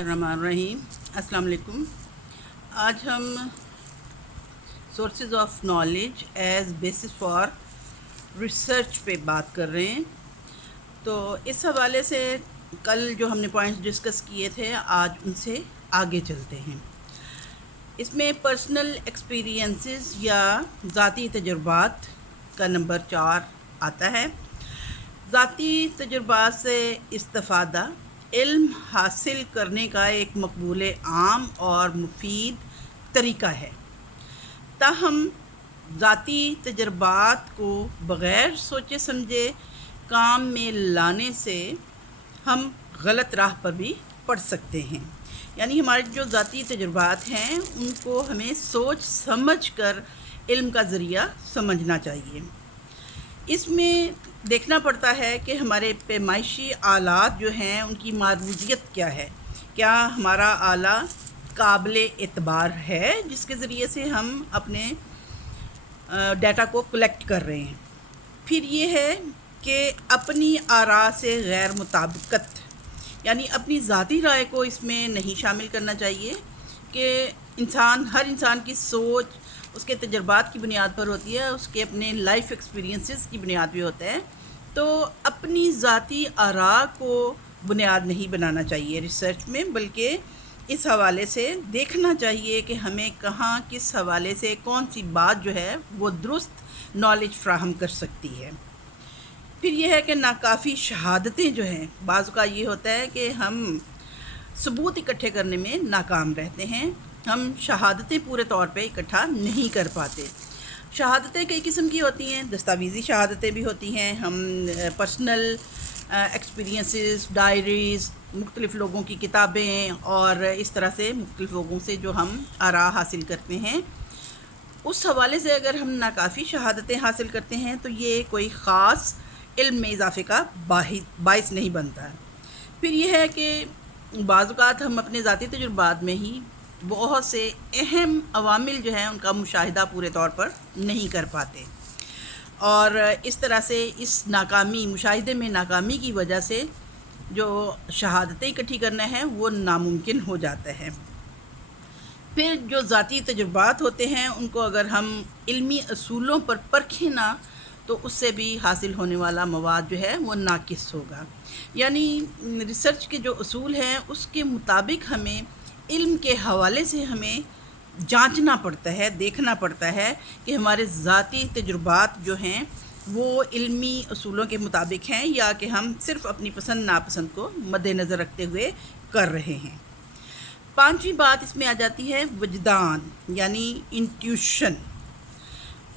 الرحمن الرحیم۔ السلام علیکم۔ آج ہم sources of knowledge as basis for research پہ بات کر رہے ہیں۔ تو اس حوالے سے کل جو ہم نے پوائنٹس ڈسکس کیے تھے آج ان سے آگے چلتے ہیں۔ اس میں پرسنل ایکسپیرینسز یا ذاتی تجربات کا نمبر 4 آتا ہے۔ ذاتی تجربات سے استفادہ علم حاصل کرنے کا ایک مقبول عام اور مفید طریقہ ہے، تاہم ذاتی تجربات کو بغیر سوچے سمجھے کام میں لانے سے ہم غلط راہ پر بھی پڑ سکتے ہیں۔ یعنی ہمارے جو ذاتی تجربات ہیں ان کو ہمیں سوچ سمجھ کر علم کا ذریعہ سمجھنا چاہیے۔ اس میں دیکھنا پڑتا ہے کہ ہمارے پیمائشی آلات جو ہیں ان کی معروضیت کیا ہے، کیا ہمارا آلہ قابل اعتبار ہے جس کے ذریعے سے ہم اپنے ڈیٹا کو کلیکٹ کر رہے ہیں۔ پھر یہ ہے کہ اپنی آراء سے غیر مطابقت، یعنی اپنی ذاتی رائے کو اس میں نہیں شامل کرنا چاہیے کہ ہر انسان کی سوچ اس کے تجربات کی بنیاد پر ہوتی ہے، اس کے اپنے لائف ایکسپیرینسز کی بنیاد پہ ہوتا ہے۔ تو اپنی ذاتی آراء کو بنیاد نہیں بنانا چاہیے ریسرچ میں، بلکہ اس حوالے سے دیکھنا چاہیے کہ ہمیں کہاں کس حوالے سے کون سی بات جو ہے وہ درست نالج فراہم کر سکتی ہے۔ پھر یہ ہے کہ ناکافی شہادتیں جو ہیں، بعض کا یہ ہوتا ہے کہ ہم ثبوت اکٹھے کرنے میں ناکام رہتے ہیں، ہم شہادتیں پورے طور پہ اکٹھا نہیں کر پاتے۔ شہادتیں کئی قسم کی ہوتی ہیں، دستاویزی شہادتیں بھی ہوتی ہیں، ہم پرسنل ایکسپیرینسز، ڈائریز، مختلف لوگوں کی کتابیں اور اس طرح سے مختلف لوگوں سے جو ہم آراء حاصل کرتے ہیں، اس حوالے سے اگر ہم ناکافی شہادتیں حاصل کرتے ہیں تو یہ کوئی خاص علم میں اضافے کا باعث نہیں بنتا۔ پھر یہ ہے کہ بعض اوقات ہم اپنے ذاتی تجربات میں ہی بہت سے اہم عوامل جو ہیں ان کا مشاہدہ پورے طور پر نہیں کر پاتے، اور اس طرح سے اس مشاہدے میں ناکامی کی وجہ سے جو شہادتیں اکٹھی کرنا ہے وہ ناممکن ہو جاتا ہے۔ پھر جو ذاتی تجربات ہوتے ہیں ان کو اگر ہم علمی اصولوں پر پرکھیں نہ تو اس سے بھی حاصل ہونے والا مواد جو ہے وہ ناقص ہوگا۔ یعنی ریسرچ کے جو اصول ہیں اس کے مطابق ہمیں علم کے حوالے سے ہمیں جانچنا پڑتا ہے، دیکھنا پڑتا ہے کہ ہمارے ذاتی تجربات جو ہیں وہ علمی اصولوں کے مطابق ہیں یا کہ ہم صرف اپنی پسند ناپسند کو مد نظر رکھتے ہوئے کر رہے ہیں۔ 5ویں بات اس میں آ جاتی ہے وجدان، یعنی انٹیوشن۔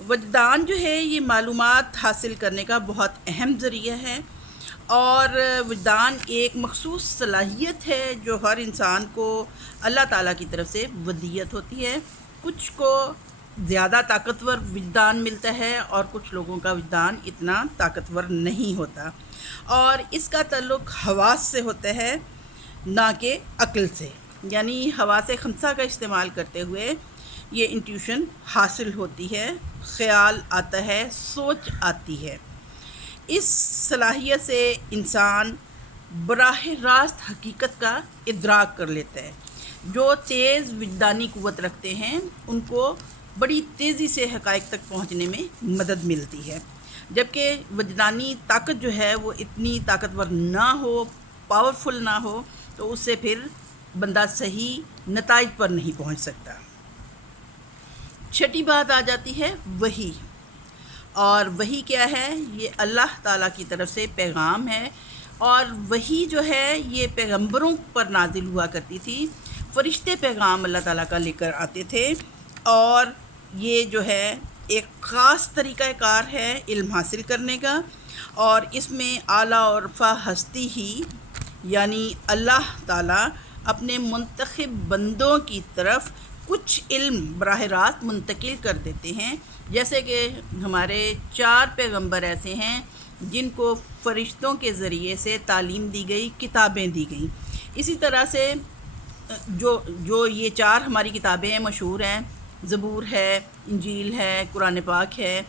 وجدان جو ہے یہ معلومات حاصل کرنے کا بہت اہم ذریعہ ہے، اور وجدان ایک مخصوص صلاحیت ہے جو ہر انسان کو اللہ تعالیٰ کی طرف سے ودیت ہوتی ہے۔ کچھ کو زیادہ طاقتور وجدان ملتا ہے اور کچھ لوگوں کا وجدان اتنا طاقتور نہیں ہوتا، اور اس کا تعلق حواس سے ہوتا ہے نہ کہ عقل سے۔ یعنی حواس خمسہ کا استعمال کرتے ہوئے یہ انٹیوشن حاصل ہوتی ہے، خیال آتا ہے، سوچ آتی ہے۔ اس صلاحیت سے انسان براہ راست حقیقت کا ادراک کر لیتا ہے۔ جو تیز وجدانی قوت رکھتے ہیں ان کو بڑی تیزی سے حقائق تک پہنچنے میں مدد ملتی ہے، جبکہ وجدانی طاقت جو ہے وہ اتنی طاقتور نہ ہو، پاورفل نہ ہو، تو اس سے پھر بندہ صحیح نتائج پر نہیں پہنچ سکتا۔ 6ٹھی بات آ جاتی ہے وحی، اور وحی کیا ہے؟ یہ اللہ تعالیٰ کی طرف سے پیغام ہے، اور وحی جو ہے یہ پیغمبروں پر نازل ہوا کرتی تھی، فرشتے پیغام اللہ تعالیٰ کا لے کر آتے تھے، اور یہ جو ہے ایک خاص طریقہ کار ہے علم حاصل کرنے کا، اور اس میں اعلیٰ اور رفع ہستی ہی یعنی اللہ تعالیٰ اپنے منتخب بندوں کی طرف کچھ علم براہ راست منتقل کر دیتے ہیں، جیسے کہ ہمارے 4 پیغمبر ایسے ہیں جن کو فرشتوں کے ذریعے سے تعلیم دی گئی، کتابیں دی گئیں۔ اسی طرح سے جو یہ 4 ہماری کتابیں ہیں مشہور ہیں، زبور ہے، انجیل ہے، قرآن پاک ہے،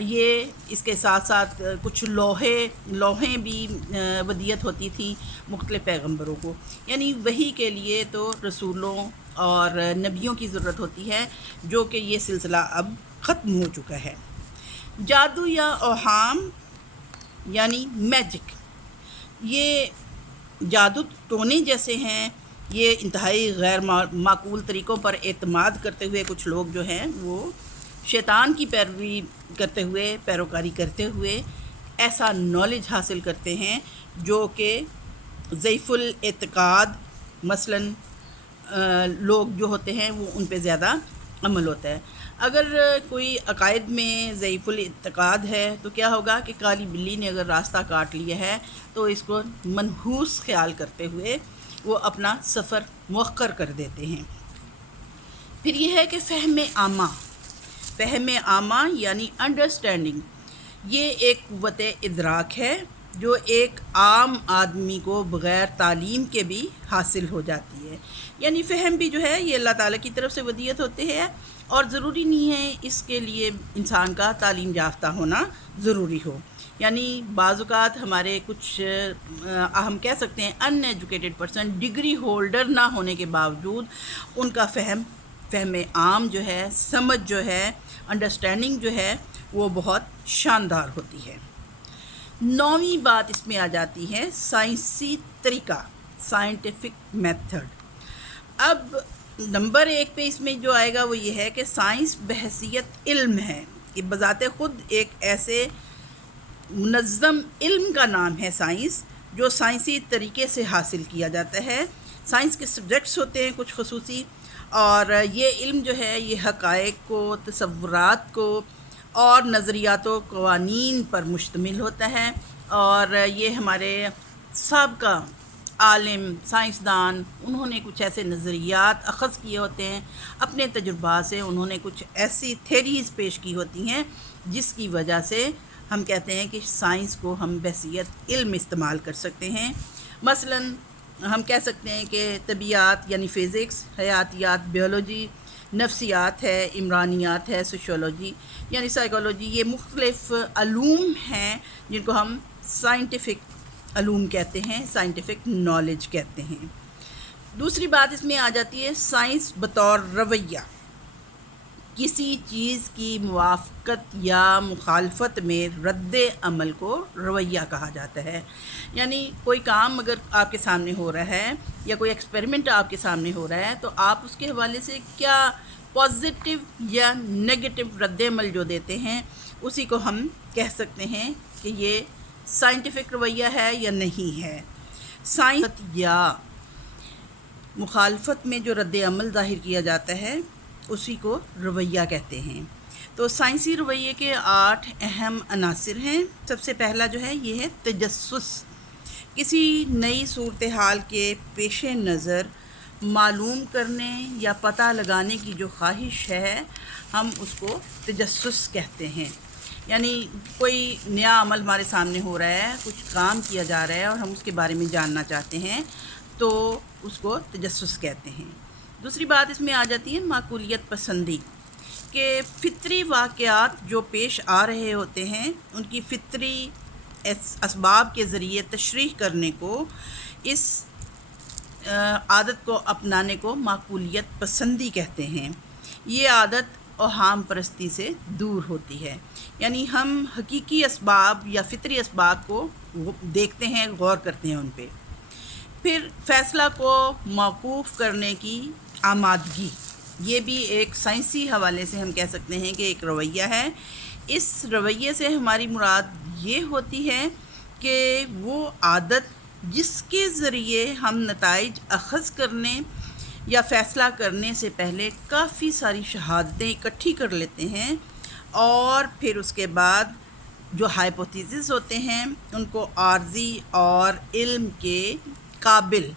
یہ اس کے ساتھ ساتھ کچھ لوحیں بھی ودیت ہوتی تھیں مختلف پیغمبروں کو. یعنی وحی کے لیے تو رسولوں اور نبیوں کی ضرورت ہوتی ہے، جو کہ یہ سلسلہ اب ختم ہو چکا ہے. جادو یا اوہام یعنی میجک، یہ جادو ٹونے جیسے ہیں. یہ انتہائی غیر معقول طریقوں پر اعتماد کرتے ہوئے کچھ لوگ جو ہیں وہ شیطان کی پیروی کرتے ہوئے، پیروکاری کرتے ہوئے ایسا نالج حاصل کرتے ہیں جو کہ ضعیف الاعتقاد مثلاً لوگ جو ہوتے ہیں وہ ان پہ زیادہ عمل ہوتا ہے. اگر کوئی عقائد میں ضعیف الاعتقاد ہے تو کیا ہوگا کہ کالی بلی نے اگر راستہ کاٹ لیا ہے تو اس کو منحوس خیال کرتے ہوئے وہ اپنا سفر مؤخر کر دیتے ہیں. پھر یہ ہے کہ فہم عامہ یعنی انڈرسٹینڈنگ، یہ ایک قوت ادراک ہے جو ایک عام آدمی کو بغیر تعلیم کے بھی حاصل ہو جاتی ہے. یعنی فہم بھی جو ہے یہ اللہ تعالیٰ کی طرف سے ودیت ہوتے ہیں، اور ضروری نہیں ہے اس کے لیے انسان کا تعلیم یافتہ ہونا ضروری ہو. یعنی بعض اوقات ہمارے کچھ ہم کہہ سکتے ہیں ان ایجوکیٹڈ پرسن ڈگری ہولڈر نہ ہونے کے باوجود ان کا فہم عام جو ہے، سمجھ جو ہے، انڈرسٹینڈنگ جو ہے وہ بہت شاندار ہوتی ہے. 9ویں بات اس میں آ جاتی ہے سائنسی طریقہ، سائنٹیفک میتھڈ. اب نمبر 1 پہ اس میں جو آئے گا وہ یہ ہے کہ سائنس بحیثیت علم ہے. یہ بذات خود ایک ایسے منظم علم کا نام ہے سائنس، جو سائنسی طریقے سے حاصل کیا جاتا ہے. سائنس کے سبجیکٹس ہوتے ہیں کچھ خصوصی، اور یہ علم جو ہے یہ حقائق کو، تصورات کو اور نظریات و قوانین پر مشتمل ہوتا ہے. اور یہ ہمارے سابقہ عالم سائنسدان انہوں نے کچھ ایسے نظریات اخذ کیے ہوتے ہیں اپنے تجربات سے. انہوں نے کچھ ایسی تھیریز پیش کی ہوتی ہیں جس کی وجہ سے ہم کہتے ہیں کہ سائنس کو ہم بحیثیت علم استعمال کر سکتے ہیں. مثلاً ہم کہہ سکتے ہیں کہ طبیعیات یعنی فزکس، حیاتیات بیولوجی، نفسیات ہے، عمرانیات ہے، سوشیولوجی یعنی سائیکالوجی، یہ مختلف علوم ہیں جن کو ہم سائنٹیفک علوم کہتے ہیں، سائنٹیفک نالج کہتے ہیں. دوسری بات اس میں آ جاتی ہے سائنس بطور رویہ. کسی چیز کی موافقت یا مخالفت میں رد عمل کو رویہ کہا جاتا ہے. یعنی کوئی کام اگر آپ کے سامنے ہو رہا ہے یا کوئی ایکسپیریمنٹ آپ کے سامنے ہو رہا ہے تو آپ اس کے حوالے سے کیا پازیٹیو یا نیگیٹو رد عمل جو دیتے ہیں اسی کو ہم کہہ سکتے ہیں کہ یہ سائنٹیفک رویہ ہے یا نہیں ہے. سائنس یا مخالفت میں جو رد عمل ظاہر کیا جاتا ہے اسی کو رویہ کہتے ہیں. تو سائنسی رویے کے 8 اہم عناصر ہیں. سب سے پہلا جو ہے یہ ہے تجسس. کسی نئی صورتحال کے پیش نظر معلوم کرنے یا پتہ لگانے کی جو خواہش ہے ہم اس کو تجسس کہتے ہیں. یعنی کوئی نیا عمل ہمارے سامنے ہو رہا ہے، کچھ کام کیا جا رہا ہے اور ہم اس کے بارے میں جاننا چاہتے ہیں تو اس کو تجسس کہتے ہیں. دوسری بات اس میں آ جاتی ہے معقولیت پسندی، کہ فطری واقعات جو پیش آ رہے ہوتے ہیں ان کی فطری اسباب کے ذریعے تشریح کرنے کو، اس عادت کو اپنانے کو معقولیت پسندی کہتے ہیں. یہ عادت اوہام پرستی سے دور ہوتی ہے. یعنی ہم حقیقی اسباب یا فطری اسباب کو دیکھتے ہیں، غور کرتے ہیں ان پہ. پھر فیصلہ کو موقوف کرنے کی آمادگی، یہ بھی ایک سائنسی حوالے سے ہم کہہ سکتے ہیں کہ ایک رویہ ہے. اس رویے سے ہماری مراد یہ ہوتی ہے کہ وہ عادت جس کے ذریعے ہم نتائج اخذ کرنے یا فیصلہ کرنے سے پہلے کافی ساری شہادتیں اکٹھی کر لیتے ہیں اور پھر اس کے بعد جو ہائپوتھیسس ہوتے ہیں ان کو عارضی اور علم کے قابل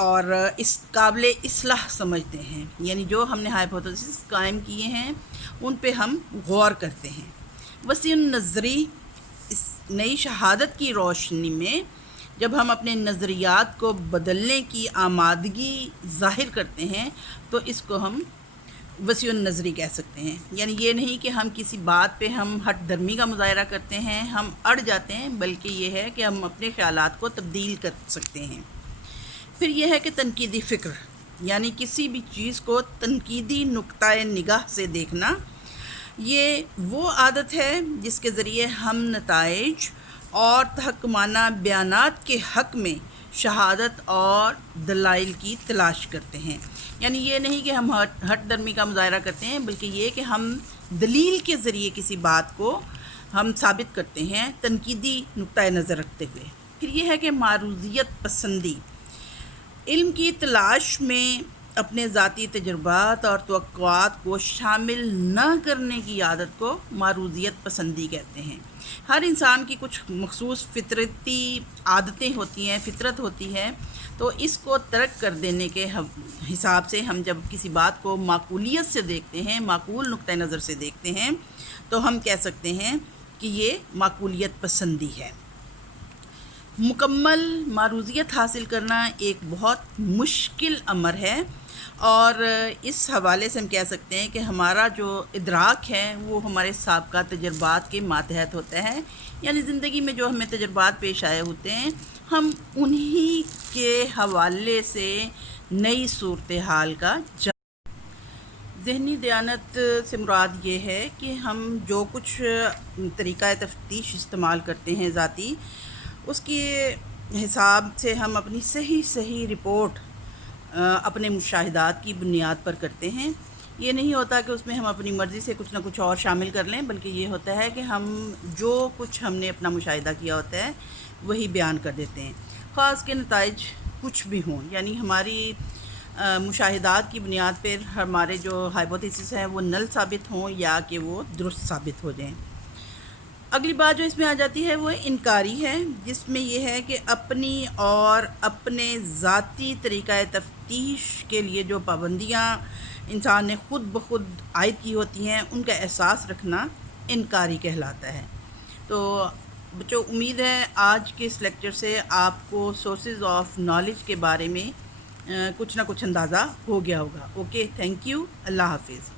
اور اس قابل اصلاح سمجھتے ہیں. یعنی جو ہم نے ہائپوتھیسس قائم کیے ہیں ان پہ ہم غور کرتے ہیں. وسیع النظری اس نئی شہادت کی روشنی میں جب ہم اپنے نظریات کو بدلنے کی آمادگی ظاہر کرتے ہیں تو اس کو ہم وسیع النظری کہہ سکتے ہیں. یعنی یہ نہیں کہ ہم کسی بات پہ ہم ہٹ درمی کا مظاہرہ کرتے ہیں، ہم اڑ جاتے ہیں، بلکہ یہ ہے کہ ہم اپنے خیالات کو تبدیل کر سکتے ہیں. پھر یہ ہے کہ تنقیدی فکر، یعنی کسی بھی چیز کو تنقیدی نقطۂ نگاہ سے دیکھنا، یہ وہ عادت ہے جس کے ذریعے ہم نتائج اور تحکمانہ بیانات کے حق میں شہادت اور دلائل کی تلاش کرتے ہیں. یعنی یہ نہیں کہ ہم ہٹ درمی کا مظاہرہ کرتے ہیں، بلکہ یہ کہ ہم دلیل کے ذریعے کسی بات کو ہم ثابت کرتے ہیں تنقیدی نقطۂ نظر رکھتے ہوئے. پھر یہ ہے کہ معروضیت پسندی، علم کی تلاش میں اپنے ذاتی تجربات اور توقعات کو شامل نہ کرنے کی عادت کو معروضیت پسندی کہتے ہیں. ہر انسان کی کچھ مخصوص فطرتی عادتیں ہوتی ہیں، فطرت ہوتی ہے، تو اس کو ترک کر دینے کے حساب سے ہم جب کسی بات کو معقولیت سے دیکھتے ہیں، معقول نقطۂ نظر سے دیکھتے ہیں، تو ہم کہہ سکتے ہیں کہ یہ معقولیت پسندی ہے. مکمل معروضیت حاصل کرنا ایک بہت مشکل امر ہے، اور اس حوالے سے ہم کہہ سکتے ہیں کہ ہمارا جو ادراک ہے وہ ہمارے سابقہ تجربات کے ماتحت ہوتا ہے. یعنی زندگی میں جو ہمیں تجربات پیش آئے ہوتے ہیں، ہم انہی کے حوالے سے نئی صورتحال کا ذہنی دیانت سے مراد یہ ہے کہ ہم جو کچھ طریقہ تفتیش استعمال کرتے ہیں ذاتی، اس کے حساب سے ہم اپنی صحیح رپورٹ اپنے مشاہدات کی بنیاد پر کرتے ہیں. یہ نہیں ہوتا کہ اس میں ہم اپنی مرضی سے کچھ نہ کچھ اور شامل کر لیں، بلکہ یہ ہوتا ہے کہ ہم جو کچھ ہم نے اپنا مشاہدہ کیا ہوتا ہے وہی بیان کر دیتے ہیں، خاص کے نتائج کچھ بھی ہوں. یعنی ہماری مشاہدات کی بنیاد پر ہمارے جو ہائپوتھیسس ہیں وہ نل ثابت ہوں یا کہ وہ درست ثابت ہو جائیں. اگلی بات جو اس میں آ جاتی ہے وہ انکاری ہے، جس میں یہ ہے کہ اپنی اور اپنے ذاتی طریقہ تفتیش کے لیے جو پابندیاں انسان نے خود بخود عائد کی ہوتی ہیں ان کا احساس رکھنا انکاری کہلاتا ہے. تو بچوں، امید ہے آج کے اس لیکچر سے آپ کو سورسز آف نالج کے بارے میں کچھ نہ کچھ اندازہ ہو گیا ہوگا. اوکے، تھینک یو، اللہ حافظ.